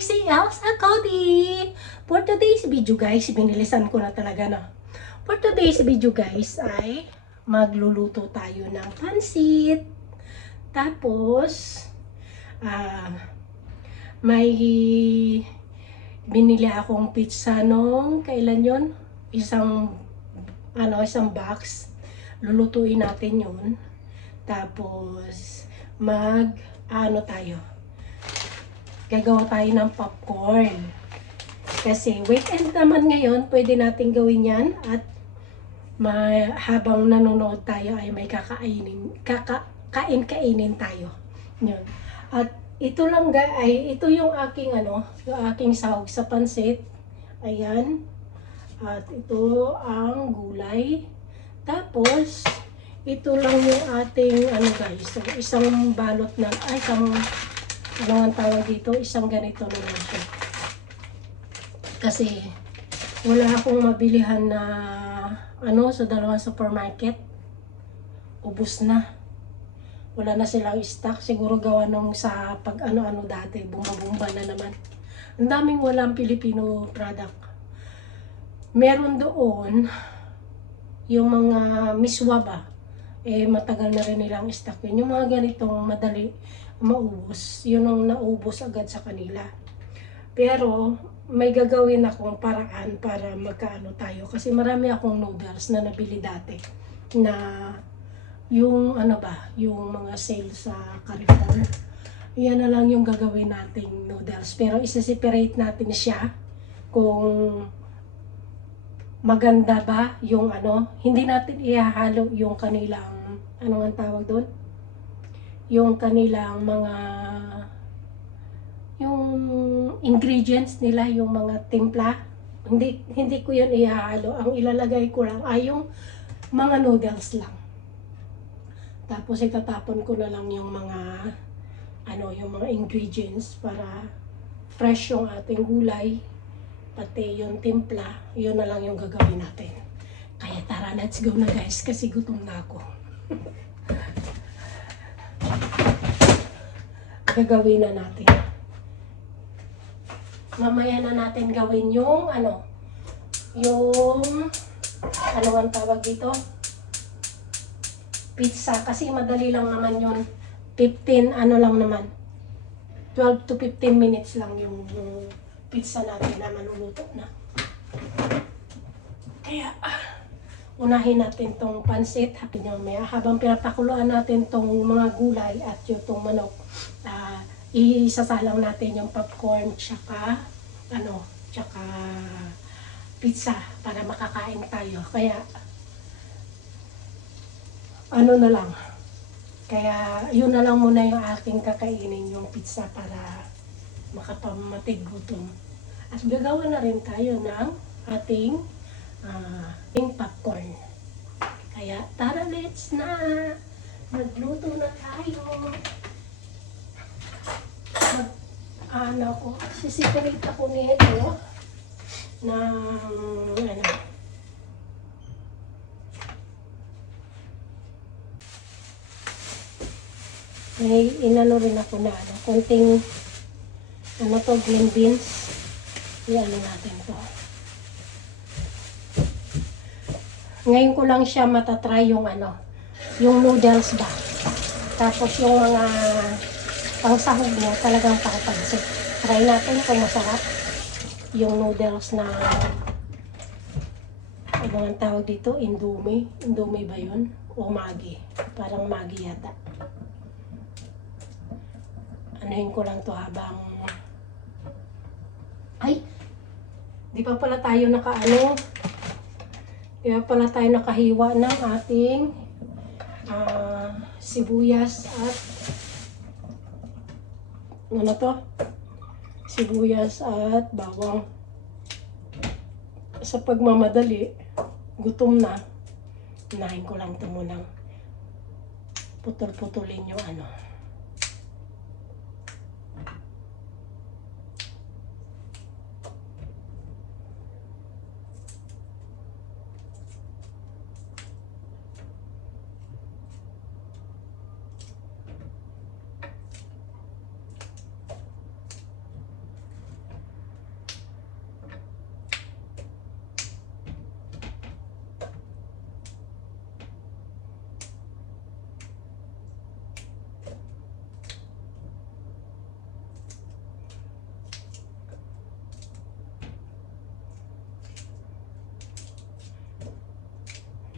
babalik si Elsa Cody. For today's video guys, binilisan ko na talaga na. For today's video guys ay magluluto tayo ng pansit. Tapos, may binili akong pizza nung kailan yon, isang box. Lulutuin natin yun. Tapos, gagawa tayo ng popcorn. Kasi weekend naman ngayon, pwede natin gawin yan at habang nanonood tayo ay may kain-kainin tayo. Yun. At ito yung aking sahog sa pansit. Ayan. At ito ang gulay. Tapos, ito lang yung ating guys, so, isang balot na, isang ganito na lang siya. Kasi, wala akong mabilihan na, sa dalawang supermarket. Ubus na. Wala na silang stock. Siguro gawa nung sa dati, bumabumba na naman. Ang daming walang Filipino product. Meron doon, yung mga miswa ba, matagal na rin nilang stock yun. Yung mga ganitong madali maubos, yun ang naubos agad sa kanila. Pero may gagawin akong paraan para magkaano tayo. Kasi marami akong noodles na nabili dati na yung yung mga sale sa Carrefour. Yan na lang yung gagawin nating noodles. Pero isa-separate natin siya kung maganda ba yung hindi natin ihahalo yung kanilang, ang tawag doon? Yung kanilang yung ingredients nila, yung mga timpla. Hindi ko yun ihahalo. Ang ilalagay ko lang ay yung mga noodles lang. Tapos itatapon ko na lang yung mga yung mga ingredients para fresh yung ating gulay. Pati yung timpla, yun na lang yung gagawin natin. Kaya tara, let's go na guys, kasi gutom na ako. Gagawin na natin. Mamaya na natin gawin yung ang tawag dito? Pizza, kasi madali lang naman yun. 12 to 15 minutes lang yung pizza natin na maluluto na. Kaya, unahin natin tong pansit. Habang pinapakuluan natin tong mga gulay at yung manok, isasalang natin yung popcorn tsaka pizza para makakain tayo. Kaya, na lang. Kaya, yun na lang muna yung aking kakainin, yung pizza para makapamatig gutom. At gagawa na rin tayo ng ating popcorn. Kaya tara, let's na! Magluto na tayo. Sisiparate ako nito ng may rin ako na konting green beans. Iyan natin to. Ngayon ko lang siya matatry yung noodles ba. Tapos yung mga pangsahog niya talagang pakapansit. Try natin kung masarap yung noodles na ang tawag dito, Indomie. Indomie ba yun? O Maggi. Parang Maggi yata. Anuhin ko lang to habang di pa pala tayo nakahiwa ng ating sibuyas at sibuyas at bawang. Sa pagmamadali, gutom na, unahin ko lang ito munang putol-putulin yung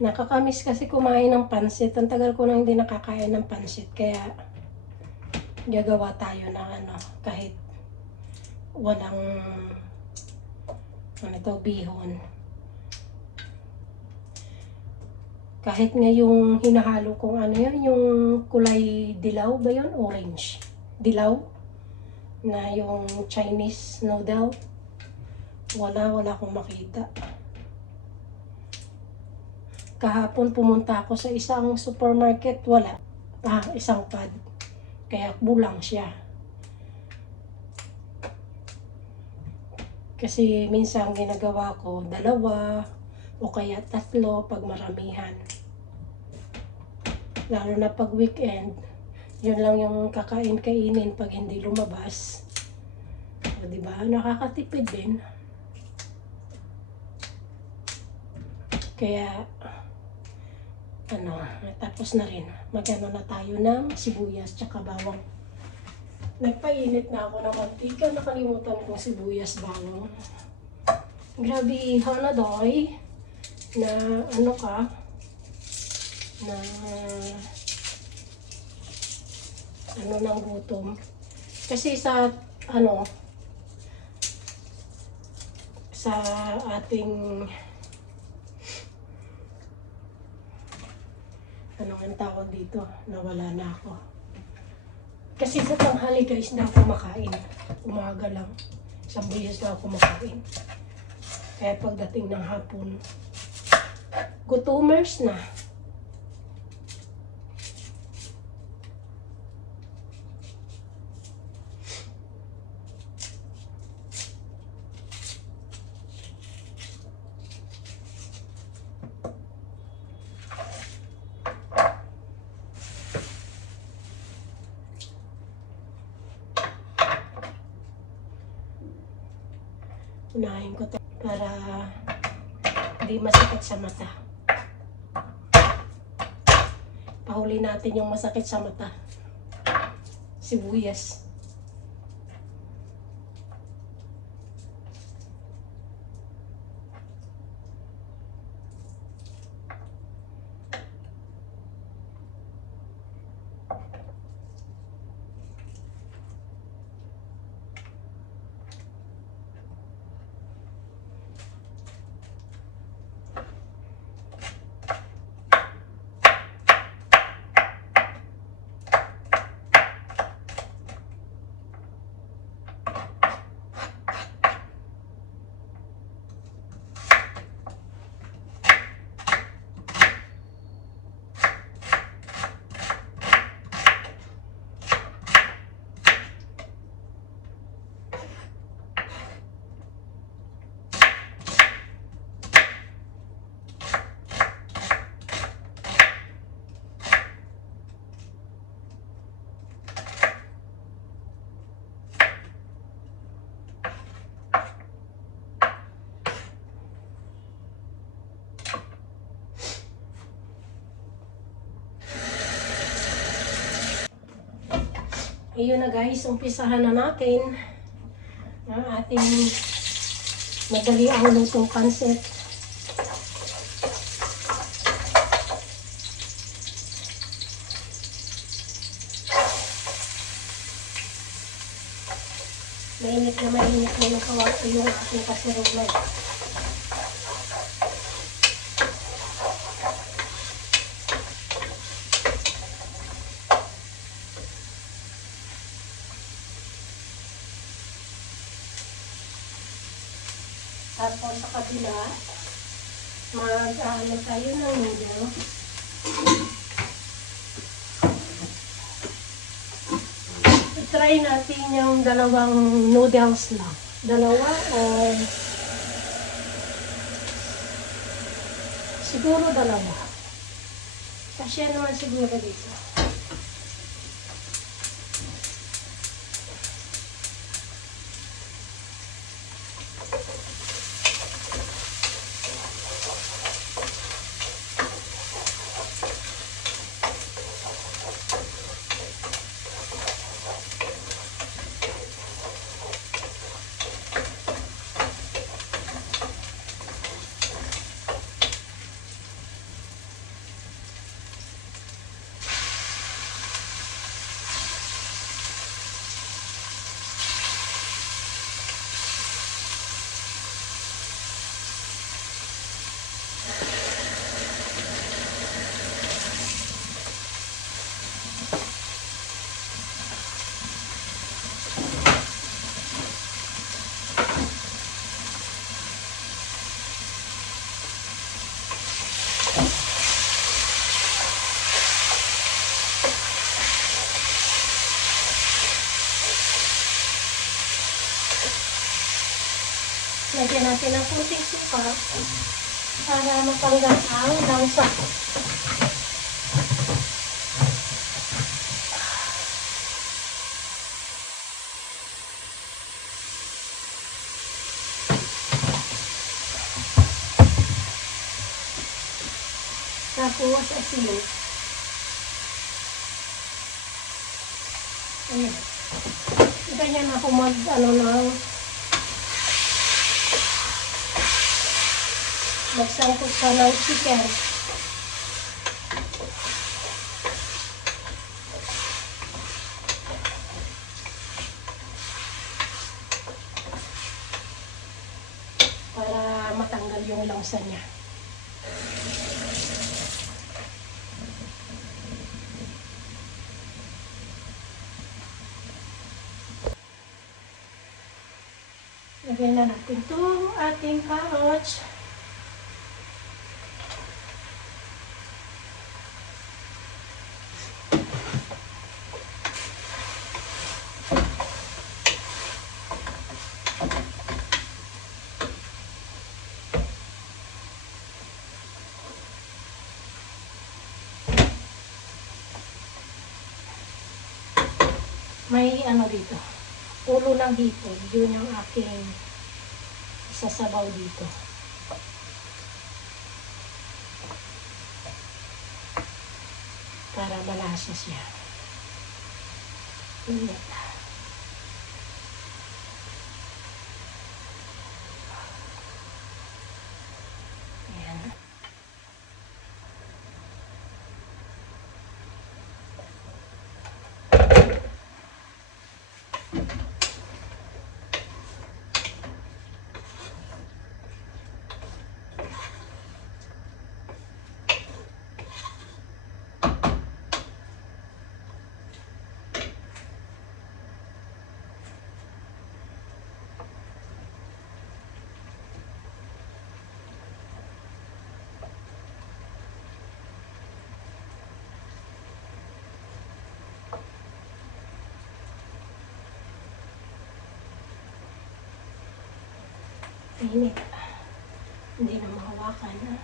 Nakakamiss kasi kumain ng pansit. Ang tagal ko nang hindi nakakain ng pansit. Kaya gagawa tayo ng ano, kahit walang ano to, bihon. Kahit nga yung hinahalo kong ano yun, yung kulay dilaw ba yun? Orange. Dilaw. Na yung Chinese noodle. Wala akong makita. Kahapon pumunta ako sa isang supermarket, wala. Isang pad. Kaya bulang siya. Kasi minsan ginagawa ko, 2 o kaya 3 pag maramihan. Lalo na pag weekend, yun lang yung kakain-kainin pag hindi lumabas. O diba? Nakakatipid din. Kaya, tapos na rin. Magano na tayo ng sibuyas tsaka bawang. Nagpainit na ako ng mantika. Nakalimutan kong sibuyas, bawang. Grabe, hanaday na ano ka, na ano ng gutom. Kasi sa sa ating ang tawag dito, nawala na ako. Kasi sa tanghali guys, na ako makain. Umaga lang. Isang beses na ako makain. Kaya pagdating ng hapon, gutomers na. Unahin ko to para hindi masakit sa mata. Pahuli natin yung masakit sa mata. Sibuyas. Ayun na guys, umpisahan na natin ang ating madali ang lutong pancit. Mainit na nakawag yung ating kasirola. Tapos sa kabila, mag-aano tayo ng noodle. I-try natin yung 2 noodles lang. 2 o siguro 2. Kasya naman siguro dito. Lagyan natin ng kunting suka para matanggal ang langsa. Tapos asin. Ayan. Ganyan ako magsangkot ka ng chicken. Para matanggal yung langsa niya. Lagyan na natin itong ating carrots. May dito. Ulo ng hipon. Yun yung aking sasabaw dito. Para malasa siya. Init. Ayan. Init. Hindi na mahawakan.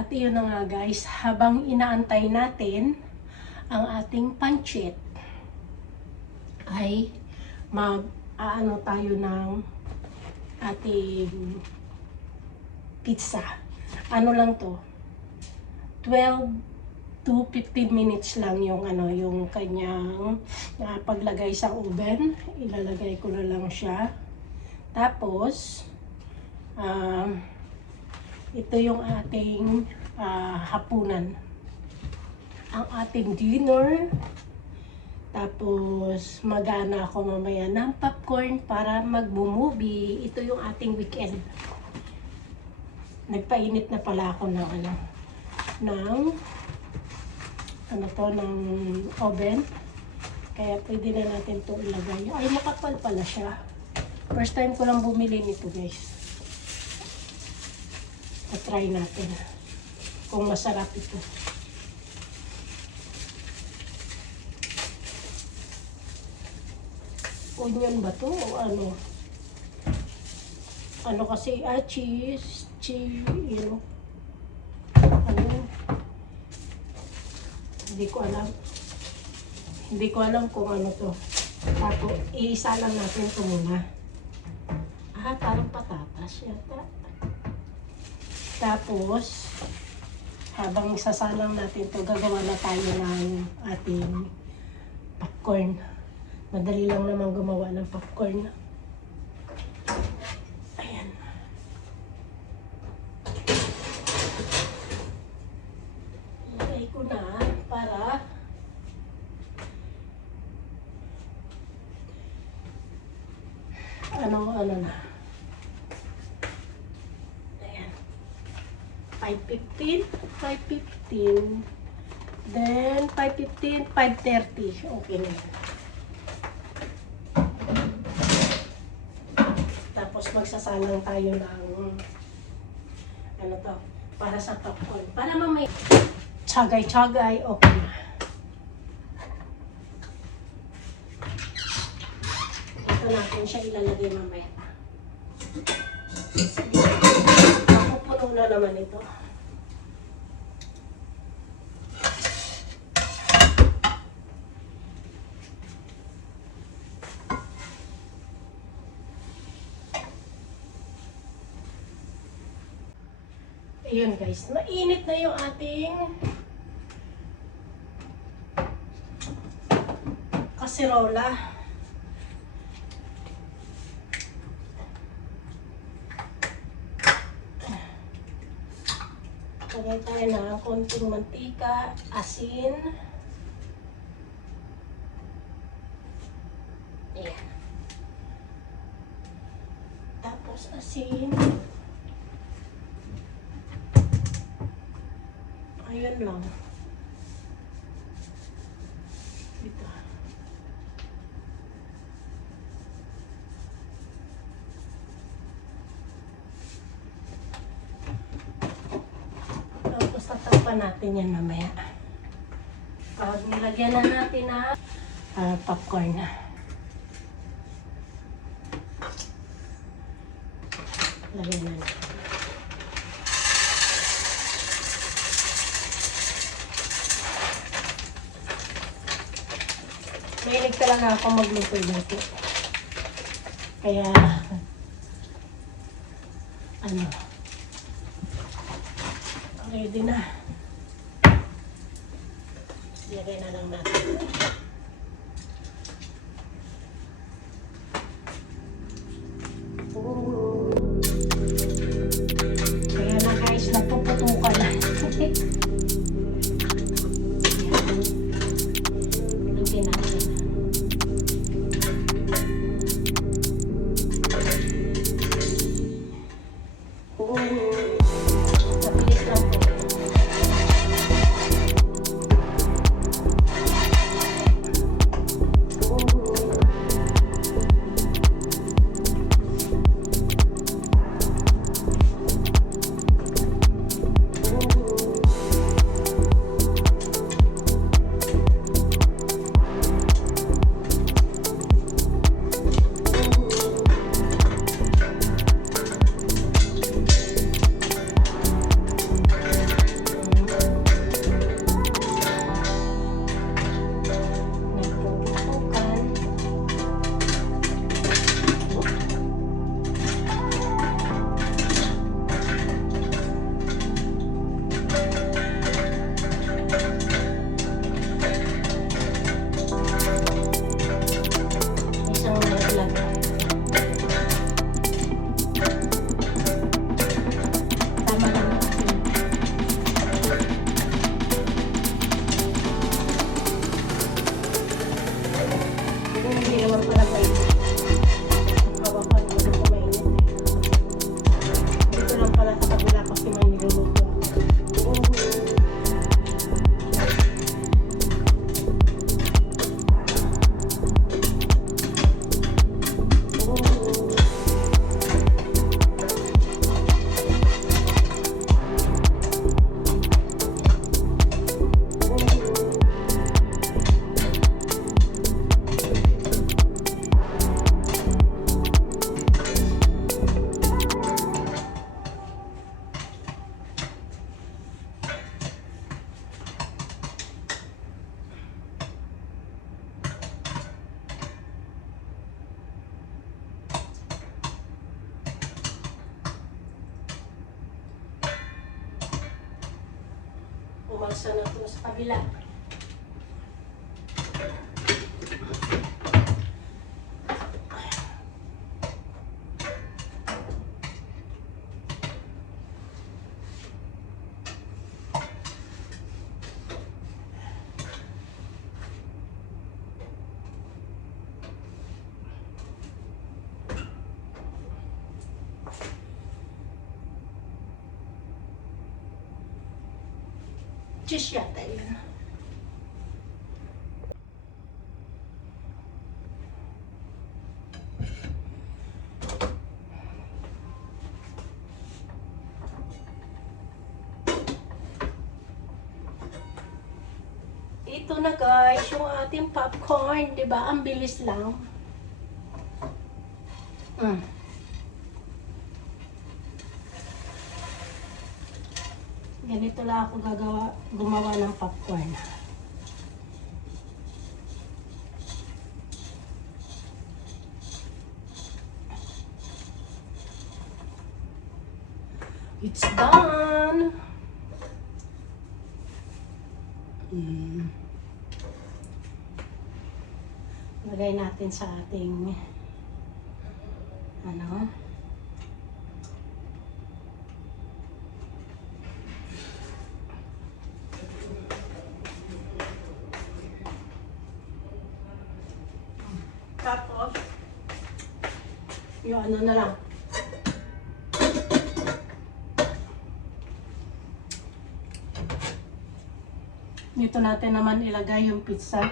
At iyon na nga guys, habang inaantay natin ang ating pancit, ay mag-aano tayo ng ating pizza. Ano lang to? 12 to 15 minutes lang yung yung kanyang paglagay sa oven. Ilalagay ko na lang siya. Tapos ito yung ating hapunan. Ang ating dinner. Tapos mag-aana ako mamaya ng popcorn para mag-movie. Ito yung ating weekend. Nagpainit na pala ako ng ng oven. Kaya pwede na natin ito ilagay. Ay, makapal pala siya. First time ko lang bumili nito guys. Try natin kung masarap ito. Onion ba to o ano? Ano kasi, cheese, hindi ko alam. Hindi ko alam kung ano to. Tapos, iisa lang natin ito muna. Parang patatas yata. Tapos, habang sasalang natin ito, gagawa na tayo ng ating popcorn. Madali lang naman gumawa ng popcorn. Ayan. Ilagay ko na para ano na. Ayan. 5:15, 5:15. Then, 5:15, 5:30. Okay na yun. Tapos, magsasalang tayo ng, ano to, para sa popcorn. Para mamay, tsagay-tsagay, okay na. Ito natin siya ilalagay mamaya. Mapupuno na naman ito. Ayun guys, mainit na yung ating kasirola. Lagay tayo ng konting mantika, asin. Ayan. Tapos asin. Ayun lang. Ito. Tapos tatakpan natin yan mamaya. Pag nilagyan na natin na popcorn na. Lagyan na natin. Mahilig talaga ako magluto-luto. Kaya, ano, ready na. Lagay na lang natin. Kaya na guys, nagpuputukan na. Lagyan natin. Mabilis lang po. Umalsa na ito sa kabila. Cheese yata yun. Ito na guys, yung ating popcorn, 'di ba? Ang bilis lang. Ganito lang ako gumawa ng popcorn. It's done! Lagay natin sa ating tapos yung na lang dito natin naman ilagay yung pizza.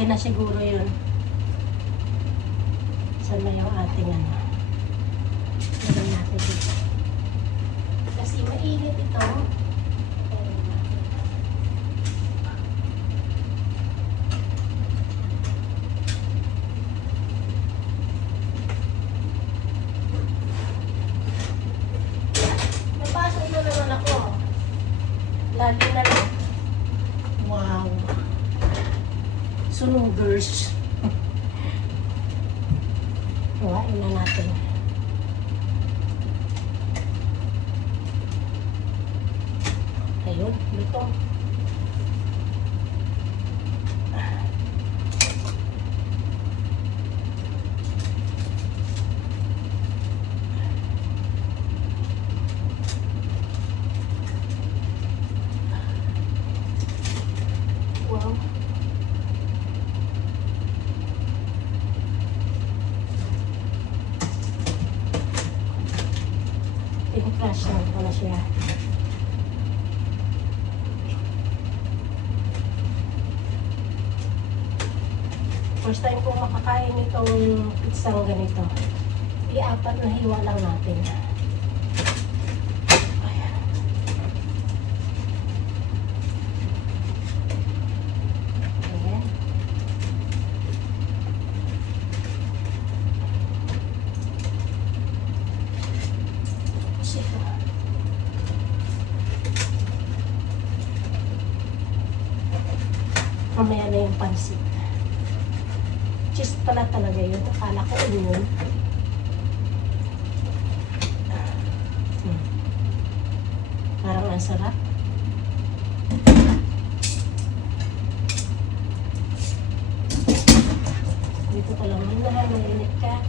Pwede na siguro yun. Saan na yung ating lagay natin dito. Kasi mainit ito. Napasok na naman ako. Lagi na lang. Wow. Sunugers. Kuhain na natin. Ayun, dito. Wow. I-crush na pala siya. First time ko makakain itong pizzang ganito. I-apat na hiwa lang natin. Mamaya na yung pansit. Cheese pala talaga yun. Akala ko yun. Parang ang sarap. Dito ka lang muna, mainit ka.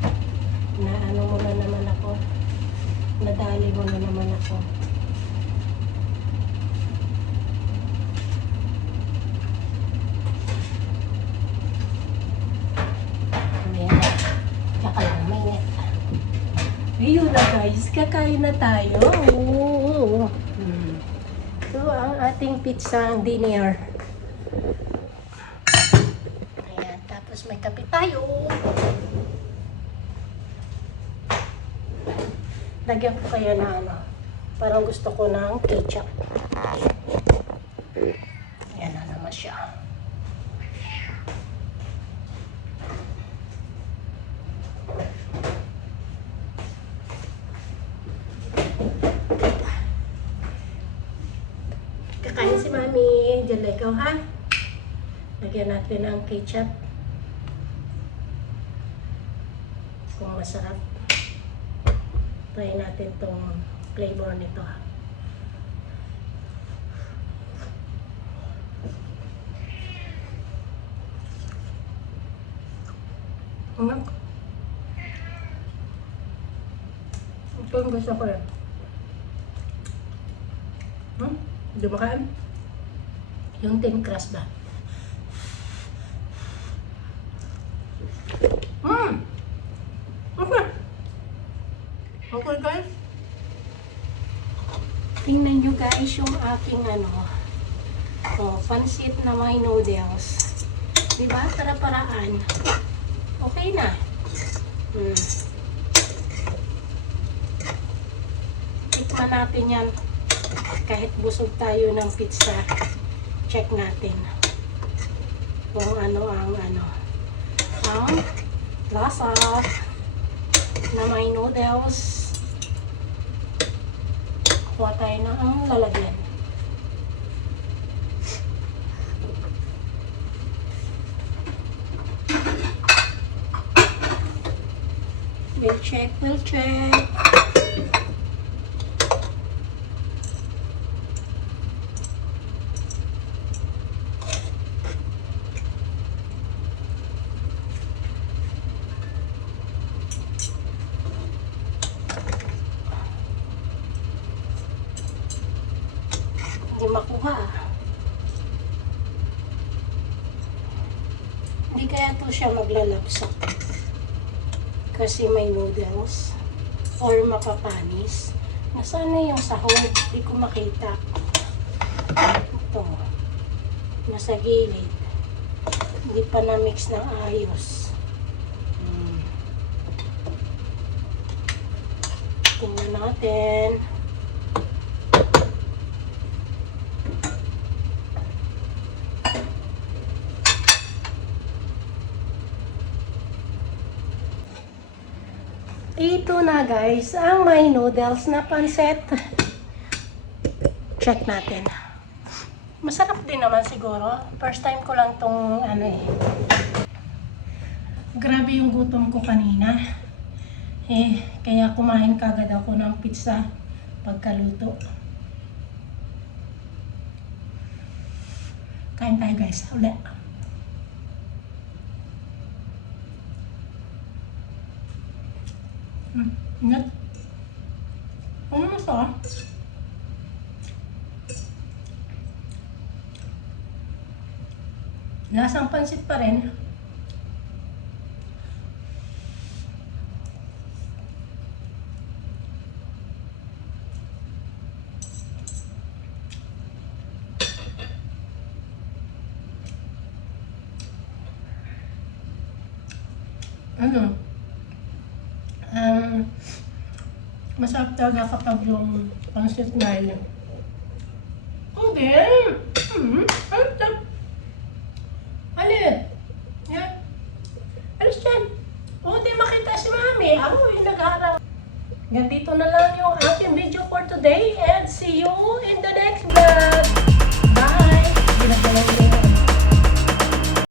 Na ano mo na naman ako. Nadali mo na naman ako. Ayun na guys, kakain na tayo. So, ang ating pizza dinner. Ayan, tapos may kape tayo. Lagyan ko kaya na ano, parang gusto ko ng ketchup. Ayan na naman siya. Kakain si Mami. Diyan lang ikaw, ha? Lagyan natin ng ketchup. Kung masarap. Try natin tong flavor nito, ha? Ito yung gusto ko, eh. Dumakaan. Yung thin crust ba? Okay. Okay guys. Tingnan nyo guys yung aking pansit na may noodles. Diba? Para-paraan. Okay na. Tikman natin yan. Kahit busog tayo ng pizza, check natin kung ano ang lasa na may noodles. Kuha tayo na ang lalagyan. We'll check. Makuha. Hindi kaya to siya maglalapsak kasi may noodles or mapapanis. Nasaan na yung sahog? Hindi ko makita. Ito. Nasa gilid. Hindi pa na-mix ng ayos. Tingnan natin. Ito na guys, ang may noodles na pancit. Check natin. Masarap din naman siguro. First time ko lang tong Grabe yung gutom ko kanina. Kaya kumain kagad ako ng pizza pagkaluto. Kain tayo guys. Ulit. Ingat. Ano mas ito? Lasang pansit pa rin. Masarap talaga kapag yung pansit na yun. Okay. Alin? Yan. Alis dyan. Di makita si Mami. Ako yung nag-harap. Ganito na lang yung aking video for today and see you in the next vlog.